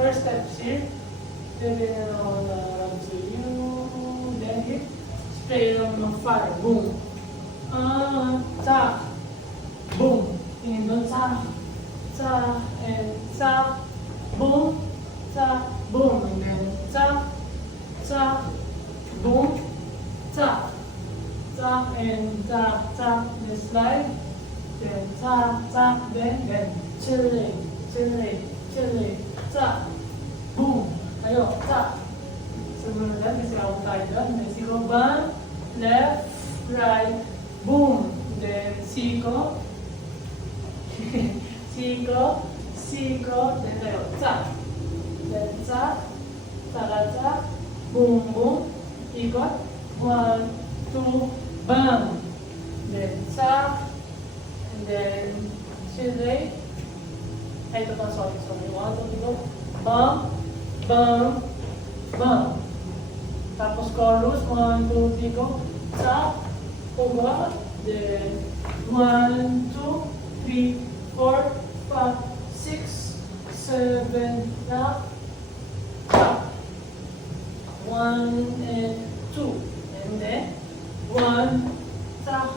first step is here. Then on to you. Then here. Spray them on fire. Boom. Ta. Boom. Tingin doon. Ta. Ta. And ta. Boom. Ta. Boom. And then ta. Ta. Boom. Ta. Ta. And ta. Ta. Then slide. Then ta. Ta. Then. Chili. Chili. Chili. Ta. Boom. Ayo. Ta. Sumunod lang kasi ako tayo doon. Mexico. Bang. Left. Right. Boom. Then siko. Siko. Siko. Then tayo. Ta. Then ta. Ta. Boom. Boom. Ikot. 1, 2. Bang. Then ta. And then chili. Ay, ito pa. Sorry. 1, 2, 3, go. Bang. Bang. Bang. Tapos chorus. 1, 2, 3, go. Ta. Over. Then 1, 2, 3, 4, 5, 6, 7, up, up. 1 and 2. And then 1, tap,